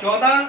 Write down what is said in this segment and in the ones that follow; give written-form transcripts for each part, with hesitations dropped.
14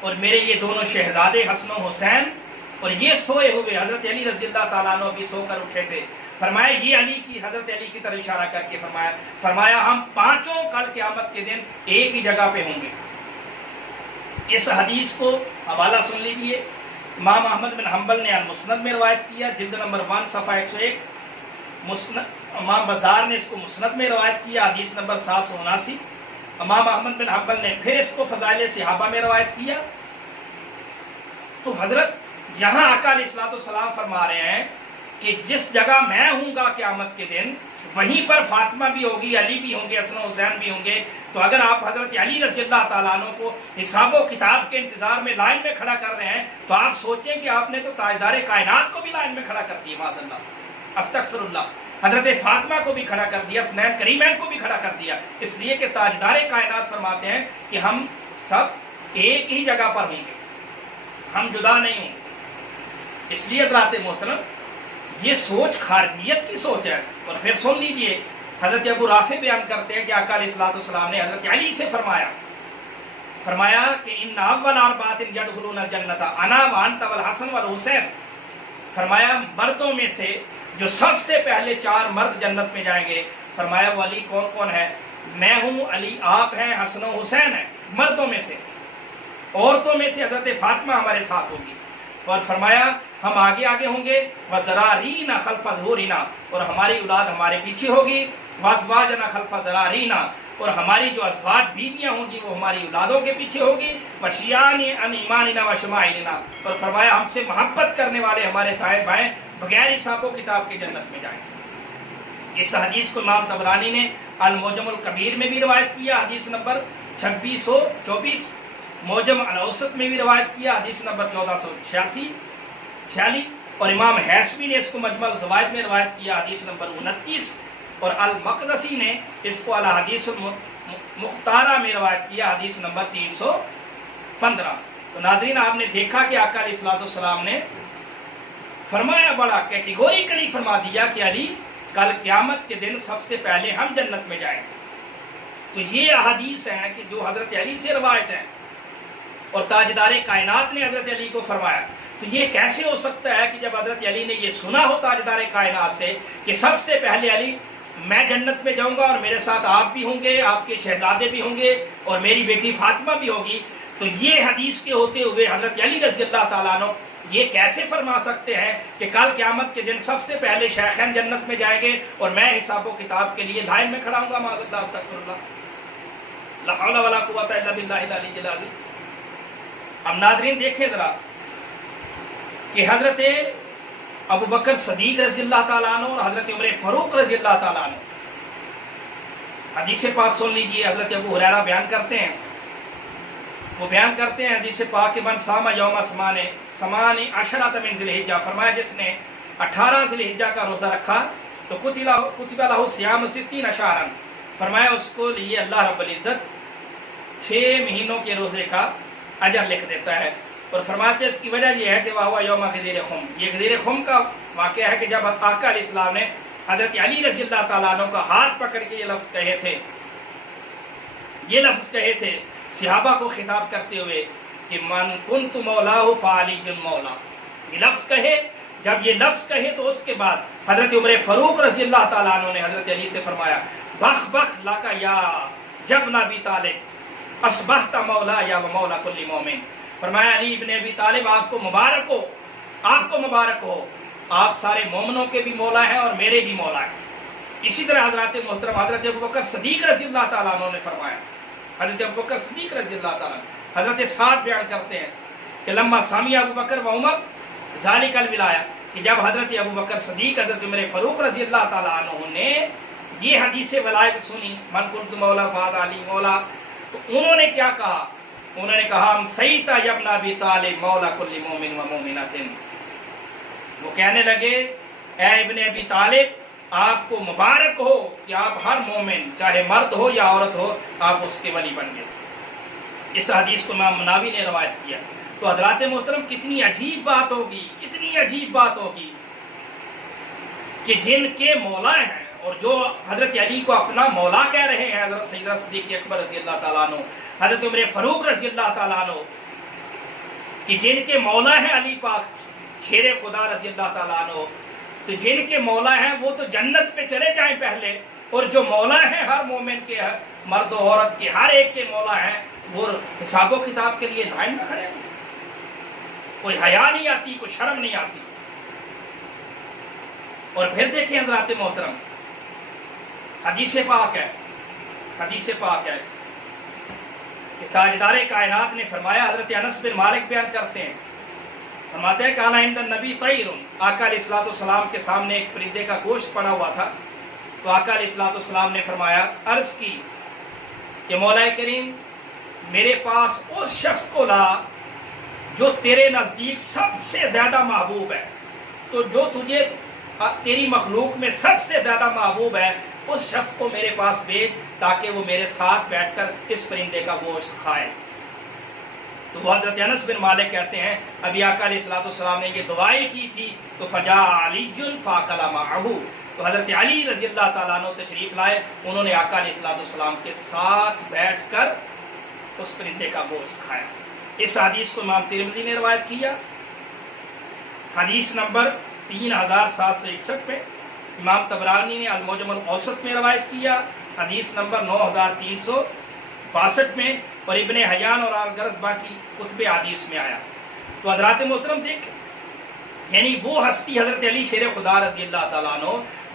اور میرے یہ دونوں شہزادے حسن و حسین اور یہ سوئے ہوئے حضرت علی رضی اللہ تعالیٰ عنہ بھی سو کر اٹھے تھے. فرمایا یہ علی کی حضرت علی کی طرف اشارہ کر کے فرمایا ہم پانچوں کل قیامت کے دن ایک ہی جگہ پہ ہوں گے. اس حدیث کو حوالہ سن لیجئے. امام احمد بن حنبل نے المسند میں روایت کیا جلد نمبر 1 صفحہ 101. امام بزار نے اس کو مسند میں روایت کیا حدیث نمبر 779. امام احمد بن حنبل نے پھر اس کو فضائل صحابہ میں روایت کیا. تو حضرت یہاں آقا علیہ الصلوۃ والسلام فرما رہے ہیں کہ جس جگہ میں ہوں گا قیامت کے دن وہیں پر فاطمہ بھی ہوگی، علی بھی ہوں گے، حسن و حسین بھی ہوں گے. تو اگر آپ حضرت علی رضی اللہ تعالیٰ عنہ کو حساب و کتاب کے انتظار میں لائن میں کھڑا کر رہے ہیں تو آپ سوچیں کہ آپ نے تو تاجدار کائنات کو بھی لائن میں کھڑا کر دیا. معاذ اللہ، استغفر اللہ. حضرت فاطمہ کو بھی کھڑا کر دیا، حسنین کریمین کو بھی کھڑا کر دیا، اس لیے کہ تاجدار کائنات فرماتے ہیں کہ ہم سب ایک ہی جگہ پر ہوں گے، ہم جدا نہیں ہوں. اس لیے حضرات محترم یہ سوچ خارجیت کی سوچ ہے. اور پھر سن لیجئے حضرت ابو رافع بیان کرتے ہیں کہ آقا علیہ الصلوۃ والسلام نے حضرت علی سے فرمایا کہ ان اول اربعۃ يدخلون الجنۃ انا وانت والحسن والحسین. فرمایا مردوں میں سے جو سب سے پہلے 4 مرد جنت میں جائیں گے، فرمایا وہ علی کون کون ہے؟ میں ہوں، علی آپ ہیں، حسن و حسین ہیں مردوں میں سے. عورتوں میں سے حضرت فاطمہ ہمارے ساتھ ہوگی. اور فرمایا ہم آگے آگے ہوں گے، وَذَرَارِينَ خَلْفَ ظُهُورِنَا، اور ہماری اولاد ہمارے پیچھے ہوگی، وَأَزْوَاجُنَا خَلْفَ ذَرَارِينَا، اور ہماری جو ازواج بیویاں ہوں گی وہ ہماری اولادوں کے پیچھے ہوگی، وَشِيَانِ عَنْ إِيمَانِنَا وَشَمَائِلِنَا، اور فرمایا ہم سے محبت کرنے والے ہمارے دائیں بائیں بغیر حساب و کتاب کے جنت میں جائیں. اس حدیث کو امام طبرانی نے المعجم الکبیر میں بھی روایت کیا حدیث نمبر 2624، معجم الاوسط میں بھی روایت کیا حدیث نمبر 1486، اور امام حیثمی نے اس کو مجمع الزوائد میں روایت کیا حدیث نمبر 29، اور المقدسی نے اس کو الحدیث المختارہ میں روایت کیا حدیث نمبر 315. تو ناظرین آپ نے دیکھا کہ آقا علیہ الصلوۃ والسلام نے فرمایا، بڑا کیٹیگوریکلی فرما دیا کہ علی کل قیامت کے دن سب سے پہلے ہم جنت میں جائیں. تو یہ احادیث ہیں کہ جو حضرت علی سے روایت ہیں اور تاجدار کائنات نے حضرت علی کو فرمایا. تو یہ کیسے ہو سکتا ہے کہ جب حضرت علی نے یہ سنا ہو تاجدار کائنات سے کہ سب سے پہلے علی میں جنت میں جاؤں گا اور میرے ساتھ آپ بھی ہوں گے، آپ کے شہزادے بھی ہوں گے اور میری بیٹی فاطمہ بھی ہوگی، تو یہ حدیث کے ہوتے ہوئے حضرت علی رضی اللہ تعالیٰ عنہ یہ کیسے فرما سکتے ہیں کہ کل قیامت کے دن سب سے پہلے شیخین جنت میں جائیں گے اور میں حساب و کتاب کے لیے لائن میں کھڑا ہوں گا؟ معاذ اللہ، استغفر اللہ، لا حول ولا قوۃ الا باللہ العلی العظیم. اب ناظرین دیکھیں ذرا کہ حضرت ابو بکر صدیق رضی اللہ تعالیٰ عنہ اور حضرت عمر فاروق رضی اللہ تعالیٰ عنہ، حدیث پاک سن لیجئے. حضرت ابو ہریرہ بیان کرتے ہیں، وہ بیان کرتے ہیں حدیث پاک کہ من صام یوم ثمان عشرۃ من ذی الحجہ، فرمایا جس نے 18 ذی الحجہ کا روزہ رکھا تو کتب لہ صیام 60 شہرا، فرمایا اس کو لیے اللہ رب العزت 6 مہینوں کے روزے کا اجر لکھ دیتا ہے. اور فرماتے ہیں اس کی وجہ یہ ہے کہ وہ یوم غدیر خم، یہ غدیر خم کا واقعہ ہے کہ جب آقا علیہ السلام نے حضرت علی رضی اللہ تعالیٰ عنہ کا ہاتھ پکڑ کے یہ لفظ کہے تھے صحابہ کو خطاب کرتے ہوئے کہ من کنت مولاہ فعلی مولا. یہ لفظ کہے، جب یہ لفظ کہے تو اس کے بعد حضرت عمر فاروق رضی اللہ تعالیٰ عنہ نے حضرت علی سے فرمایا بخ بخ لاکا یا جب نبی طالب اصبحت مولا یا و مولا کل مومن. فرمایا علی ابن ابی طالب آپ کو مبارک ہو، آپ کو مبارک ہو، آپ سارے مومنوں کے بھی مولا ہیں اور میرے بھی مولا ہیں. اسی طرح حضرات محترم حضرت ابو بکر صدیق رضی اللہ تعالیٰ عنہ نے فرمایا، حضرت ابو بکر صدیق رضی اللہ تعالیٰ عنہ، حضرت سعد بیان کرتے ہیں کہ لما سامی ابو بکر و عمر ذالک الولایہ، کہ جب حضرت ابو بکر صدیق حضرت عمر فاروق رضی اللہ تعالیٰ عنہ نے یہ حدیث ولایت سنی من کنت مولا فہذا علی مولا، تو انہوں نے کیا کہا؟ انہوں نے کہا ہم سیتا ابن ابی طالب مولا کل مومن و مومنۃ. وہ کہنے لگے اے ابن ابی طالب آپ کو مبارک ہو کہ آپ ہر مومن چاہے مرد ہو یا عورت ہو آپ اس کے ولی بن گئے. اس حدیث کو امام مناوی نے روایت کیا. تو حضرات محترم کتنی عجیب بات ہوگی، کتنی عجیب بات ہوگی کہ جن کے مولا ہیں اور جو حضرت علی کو اپنا مولا کہہ رہے ہیں، حضرت سیدنا صدیق اکبر رضی اللہ تعالیٰ عنہ، حضرت عمر فاروق رضی اللہ تعالیٰ عنہ، کہ جن کے مولا ہیں علی پاک شیر خدا رضی اللہ تعالیٰ عنہ، تو جن کے مولا ہیں وہ تو جنت پہ چلے جائیں پہلے، اور جو مولا ہیں ہر مومن کے، مرد و عورت کے ہر ایک کے مولا ہیں، وہ حساب و کتاب کے لیے لائن میں کھڑے ہیں۔ کوئی حیا نہیں آتی، کوئی شرم نہیں آتی۔ اور پھر دیکھیں حضرات محترم، حدیث پاک ہے کہ تاجدار کائنات نے فرمایا، حضرت انس بن مالک بیان کرتے ہیں، فرماتے ہیں کانا عند النبی طیر، آقا علیہ الصلوۃ والسلام کے سامنے ایک پرندے کا گوشت پڑا ہوا تھا، تو آقا علیہ الصلوۃ والسلام نے فرمایا، عرض کی کہ مولا کریم میرے پاس اس شخص کو لا جو تیرے نزدیک سب سے زیادہ محبوب ہے، تو جو تجھے تیری مخلوق میں سب سے زیادہ محبوب ہے اس شخص کو میرے پاس بھیج تاکہ وہ میرے ساتھ بیٹھ کر اس پرندے کا گوشت کھائے۔ تو وہ حضرت انس بن مالک کہتے ہیں ابھی آقا علیہ الصلوۃ والسلام نے یہ دعائیں کی تھی، تو فجاء علی فاکل معہ، تو حضرت علی رضی اللہ تعالیٰ عنہ تشریف لائے، انہوں نے آقا علیہ الصلوۃ والسلام کے ساتھ بیٹھ کر اس پرندے کا گوشت کھایا۔ اس حدیث کو امام ترمذی نے روایت کیا، حدیث نمبر 3761 پہ، امام طبرانی نے المعجم الاوسط میں روایت کیا، حدیث نمبر 9362 میں، اور ابن حیان اور الغرض باقی کتب حدیث میں آیا۔ تو حضرات محترم دیکھیں، یعنی وہ ہستی حضرت علی شیر خدا رضی اللہ تعالیٰ عنہ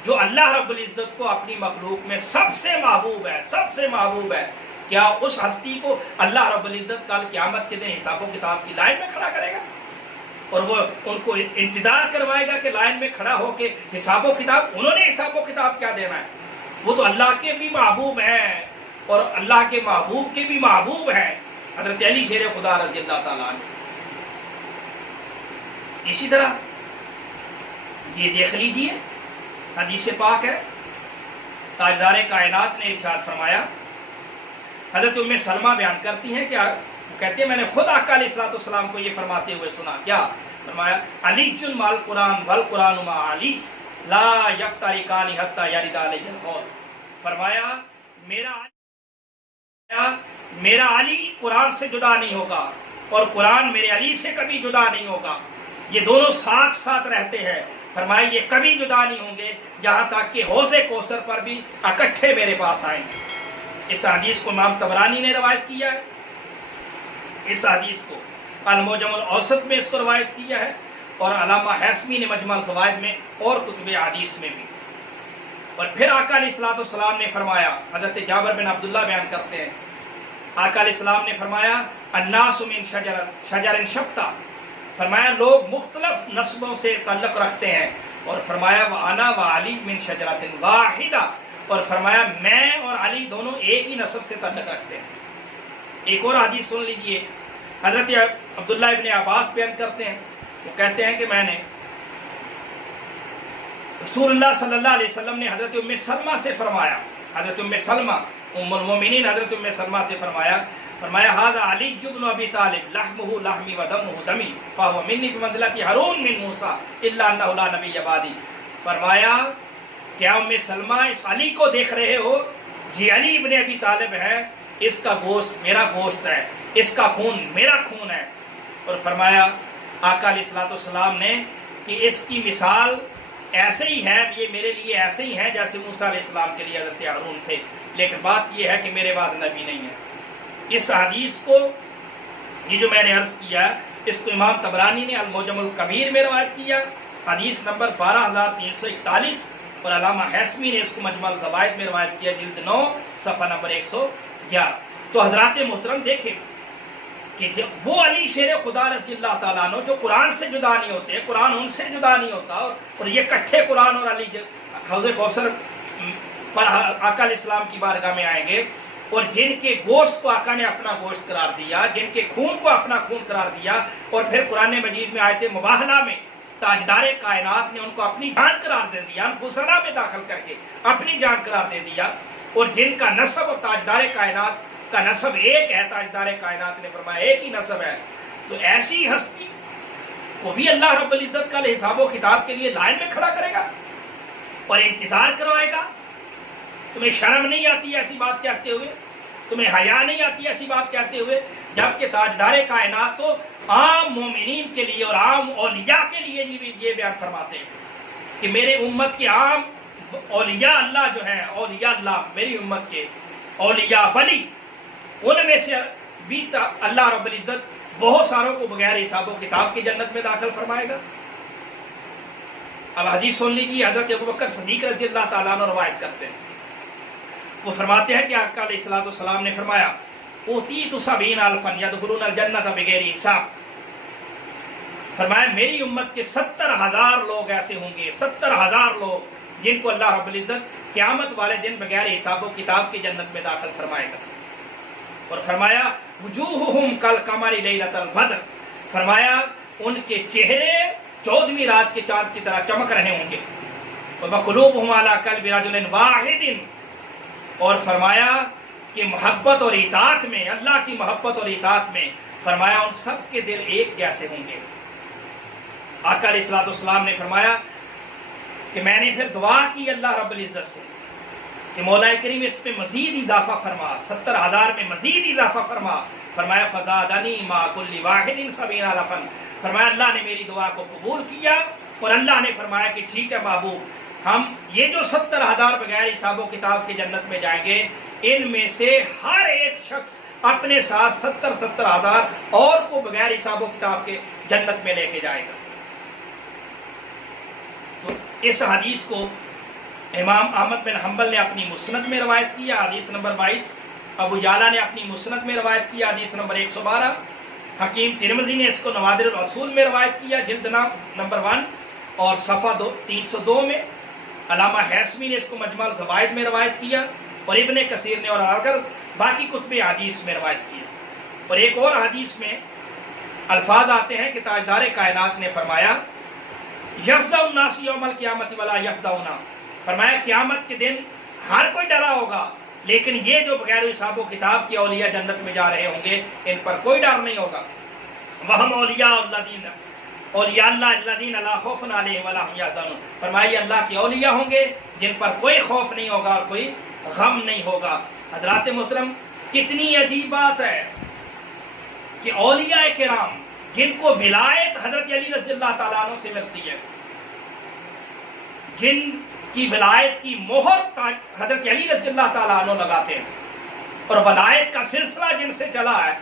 جو اللہ رب العزت کو اپنی مخلوق میں سب سے محبوب ہے، کیا اس ہستی کو اللہ رب العزت کل قیامت کے دن حساب و کتاب کی لائن میں کھڑا کرے گا، اور وہ ان کو انتظار کروائے گا کہ لائن میں کھڑا ہو کے حساب و کتاب، انہوں نے حساب و کتاب کیا دینا ہے؟ وہ تو اللہ کے بھی محبوب ہیں اور اللہ کے محبوب کے بھی محبوب ہیں، حضرت علی شیر خدا رضی اللہ تعالیٰ عنہ۔ اسی طرح یہ دیکھ لیجئے، حدیث پاک ہے، تاجدار کائنات نے ارشاد فرمایا، حضرت ام سلمہ بیان کرتی ہیں کہ کہتے ہیں میں نے خود آقا علیہ الصلوۃ والسلام کو یہ فرماتے ہوئے سنا، کیا فرمایا؟ علی مال قرآن والقرآن مع علی لا یفترقان حتی یرد علی الحوض، فرمایا میرا علی قرآن سے جدا نہیں ہوگا اور قرآن میرے علی سے کبھی جدا نہیں ہوگا، یہ دونوں ساتھ ساتھ رہتے ہیں، فرمایا یہ کبھی جدا نہیں ہوں گے جہاں تک کہ حوض کوثر پر بھی اکٹھے میرے پاس آئیں گے۔ اس حدیث کو امام طبرانی نے روایت کیا ہے، اس حدیث کو المعجم الاوسط میں اس کو روایت کیا ہے، اور علامہ حیثمی نے مجمع الزوائد میں اور کتب حدیث میں بھی۔ اور پھر آقا علیہ الصلوۃ والسلام نے فرمایا، حضرت جابر بن عبداللہ بیان کرتے ہیں، آقا علیہ السلام نے فرمایا الناس من شجر شتیٰ، فرمایا لوگ مختلف نسبوں سے تعلق رکھتے ہیں، اور فرمایا وَأَنَا وَعَلِي مِن شَجَرَةٍ وَاحِدَةٍ، اور فرمایا میں اور علی دونوں ایک ہی نسب سے تعلق رکھتے ہیں۔ ایک اور حدیث سن لیجئے، حضرت عبداللہ ابن عباس بیان کرتے ہیں، وہ کہتے ہیں کہ میں نے رسول اللہ صلی اللہ علیہ وسلم نے حضرت ام سلمہ سے فرمایا، حضرت ام سلمہ ام المومنین حضرت ام سلمہ سے فرمایا ھذا علی بن ابی طالب لحمہ لحمی و دمہ دمی فہو منی بمنزلۃ ہارون من موسیٰ الا انہ لا نبی بعدی، فرمایا کیا ام سلمہ اس علی کو دیکھ رہے ہو؟ یہ علی ابن ابی طالب ہے، اس کا گوشت میرا گوشت ہے، اس کا خون میرا خون ہے۔ اور فرمایا آقا علیہ الصلوۃ والسلام نے کہ اس کی مثال ایسے ہی ہے، یہ میرے لیے ایسے ہی ہے جیسے موسیٰ علیہ السلام کے لیے حضرت ہارون تھے، لیکن بات یہ ہے کہ میرے بعد نبی نہیں ہے۔ اس حدیث کو، یہ جو میں نے عرض کیا، اس کو امام طبرانی نے المعجم الکبیر میں روایت کیا، حدیث نمبر 12341، اور علامہ حیثمی نے اس کو مجمع الزوائد میں روایت کیا، جلد 9 صفحہ نمبر 111۔ تو حضرات محترم دیکھیں کہ وہ علی شیر خدا رضی اللہ تعالیٰ عنہ جو قرآن سے جدا نہیں ہوتے، قرآن ان سے جدا نہیں ہوتا، اور یہ کٹھے قرآن اور علی حوض کوثر پر آقا علیہ السلام کی بارگاہ میں آئیں گے، اور جن کے گوشت کو آقا نے اپنا گوشت قرار دیا، جن کے خون کو اپنا خون قرار دیا، اور پھر قرآن مجید میں آیت مباہلہ میں تاجدار کائنات نے ان کو اپنی جان قرار دے دیا، انفسنا میں داخل کر کے اپنی جان قرار دے دیا، اور جن کا نسب اور تاجدار کائنات کا نسب ایک ہے، تاجدار کائنات نے فرمایا ایک ہی نسب ہے، تو ایسی ہستی کو بھی اللہ رب العزت کا حساب و کتاب کے لیے لائن میں کھڑا کرے گا اور انتظار کروائے گا۔ تمہیں شرم نہیں آتی ایسی بات کہتے ہوئے؟ تمہیں حیا نہیں آتی ایسی بات کہتے ہوئے؟ جبکہ تاجدار کائنات کو عام مومنین کے لیے اور عام اولیاء کے لیے یہ بیان فرماتے ہیں کہ میرے امت کے عام اولیاء اللہ جو ہیں، اولیاء اللہ میری امت کے اولیاء ولی، ان میں سے بھی اللہ رب العزت بہت ساروں کو بغیر حساب و کتاب کی جنت میں داخل فرمائے گا۔ اب حدیث سن لیجیے، حضرت ابوبکر صدیق رضی اللہ تعالیٰ عنہ روایت کرتے ہیں، وہ فرماتے ہیں کہ آقا علیہ الصلوۃ والسلام نے فرمایا اوتیت 70,000 يدخلون الجنۃ بغیر حساب، فرمایا میری امت کے 70,000 لوگ ایسے ہوں گے، 70,000 لوگ جن کو اللہ رب العزت قیامت والے دن بغیر حساب و کتاب کی جنت میں داخل فرمائے گا۔ اور فرمایا وجوہہم کالقمر لیلۃ البدر، فرمایا ان کے چہرے 14ویں رات کے چاند کی طرح چمک رہے ہوں گے۔ وقلوبہم علی قلب رجل واحد، اور فرمایا کہ محبت اور اطاعت میں، اللہ کی محبت اور اطاعت میں، فرمایا ان سب کے دل ایک جیسے ہوں گے۔ آقا علیہ الصلوۃ والسلام نے فرمایا کہ میں نے پھر دعا کی اللہ رب العزت سے کہ مولا کریم اس پہ مزید اضافہ فرما، 70,000 میں مزید اضافہ فرما۔ فرمایا فزادنی ما کل واحد 70,000، فرمایا اللہ نے میری دعا کو قبول کیا، اور اللہ نے فرمایا کہ ٹھیک ہے محبوب، ہم یہ جو 70,000 بغیر حساب و کتاب کی جنت میں جائیں گے، ان میں سے ہر ایک شخص اپنے ساتھ 70,000 اور کو بغیر حساب و کتاب کے جنت میں لے کے جائے گا۔ تو اس حدیث کو امام احمد بن حنبل نے اپنی مسند میں روایت کیا، حدیث نمبر 22، ابو یعلا نے اپنی مسند میں روایت کیا، حدیث نمبر 112، حکیم ترمذی نے اس کو نوادر الرسول میں روایت کیا، جلد نمبر 1 اور صفحہ 302 میں، علامہ حیثمی نے اس کو مجمع الزوائد میں روایت کیا، اور ابن کثیر نے اور اگر باقی کتب حدیث میں روایت کیا۔ اور ایک اور حدیث میں الفاظ آتے ہیں کہ تاجدار کائنات نے فرمایا یفزع الناس یوم القیامت ولا یفزعون، فرمایا قیامت کے دن ہر کوئی ڈرا ہوگا، لیکن یہ جو بغیر حساب و کتاب کے اولیاء جنت میں جا رہے ہوں گے ان پر کوئی ڈر نہیں ہوگا۔ وہم اولیاء الذین، اولیاء اللہ الذین لا خوف علیہم ولا هم یحزنون، فرمایا یہ اللہ کے اولیاء ہوں گے جن پر کوئی خوف نہیں ہوگا اور کوئی غم نہیں ہوگا۔ حضرات محترم، کتنی عجیب بات ہے کہ اولیاء کرام جن کو ولایت حضرت علی رضی اللہ تعالیٰ عنہ سے ملتی ہے، جن کی ولایت کی مہر حضرت علی رضی اللہ تعالیٰ عنہ لگاتے ہیں، اور ولایت کا سلسلہ جن سے چلا ہے،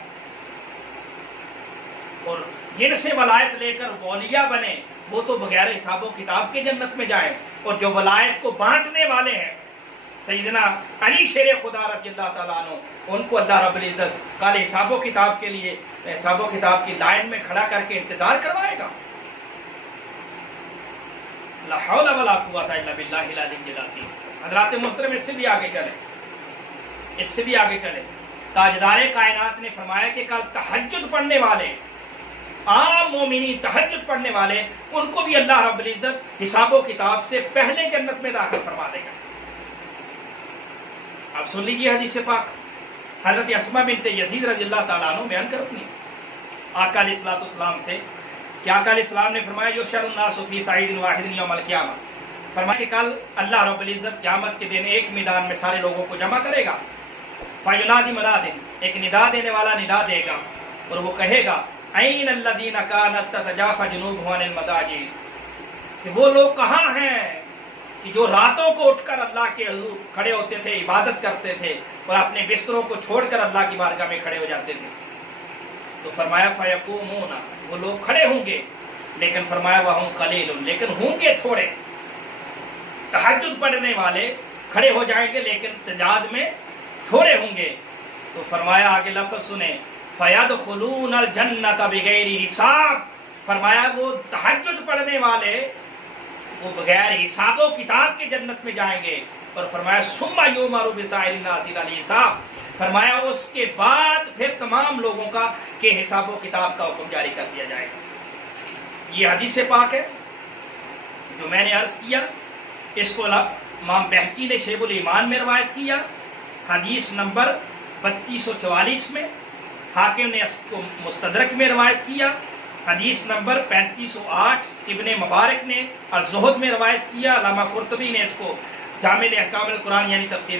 اور جن سے ولایت لے کر اولیاء بنے، وہ تو بغیر حساب و کتاب کے جنت میں جائیں، اور جو ولایت کو بانٹنے والے ہیں سیدنا علی شیر خدا رضی اللہ تعالیٰ عنہ، ان کو اللہ رب العزت کل حساب و کتاب کے لیے حساب و کتاب کی لائن میں کھڑا کر کے انتظار کروائے گا۔ لا حول ولا قوت الا باللہ العلی العظیم۔ حضرات محترم، اس سے بھی آگے چلے، تاجدار کائنات نے فرمایا کہ کل تہجد پڑھنے والے، عام مومنین تہجد پڑھنے والے، ان کو بھی اللہ رب العزت حساب و کتاب سے پہلے جنت میں داخل فرما دے گا۔ آپ سن لیجیے حدیث پاک، حضرت اسماء بنت یزید رضی اللہ تعالیٰ عنہ بیان کرتی ہیں آقا علیہ الصلوۃ والسلام سے کہ آقا علیہ السلام نے فرمایا یحشر الناس فی صعید واحد یوم القیامہ، فرمایا کہ کل اللہ رب العزت قیامت کے دن ایک میدان میں سارے لوگوں کو جمع کرے گا۔ فینادی مناد، ایک ندا دینے والا ندا دے گا، اور وہ کہے گا این الذین کانت تتجافی جنوبہم عن المضاجع، کہ وہ لوگ کہاں ہیں کہ جو راتوں کو اٹھ کر اللہ کے حضور کھڑے ہوتے تھے، عبادت کرتے تھے، اور اپنے بستروں کو چھوڑ کر اللہ کی بارگاہ میں کھڑے ہو جاتے تھے۔ تو فرمایا فیقومون، وہ لوگ کھڑے ہوں گے، لیکن فرمایا وہم قلیل، لیکن ہوں گے تھوڑے۔ تہجد پڑھنے والے کھڑے ہو جائیں گے لیکن تعداد میں تھوڑے ہوں گے۔ تو فرمایا آگے لفظ سنیں، فیدخلون الجنۃ بغیر حساب، فرمایا وہ تہجد پڑھنے والے وہ بغیر حساب و کتاب کے جنت میں جائیں گے۔ اور فرمایا ثم یؤمر بسائر الناس علی حساب، فرمایا اس کے بعد پھر تمام لوگوں کا کہ حساب و کتاب کا حکم جاری کر دیا جائے گا۔ یہ حدیث پاک ہے جو میں نے عرض کیا، اس کو امام بہقی نے شیب الایمان میں روایت کیا، حدیث نمبر 3244 میں، حاکم نے اس کو مستدرک میں روایت کیا، حدیث نمبر 3508 ابن مبارک نے الزہد میں روایت کیا، علامہ قرطبی نے اس کو جامع احکام القرآن یعنی تفسیر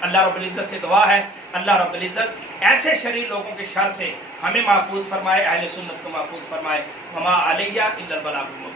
اللہ رب العزت سے دعا ہے اللہ رب العزت ایسے شریر لوگوں کے شر سے ہمیں محفوظ فرمائے، اہل سنت کو محفوظ فرمائے۔ وما علیہ الا البلاغ المبین۔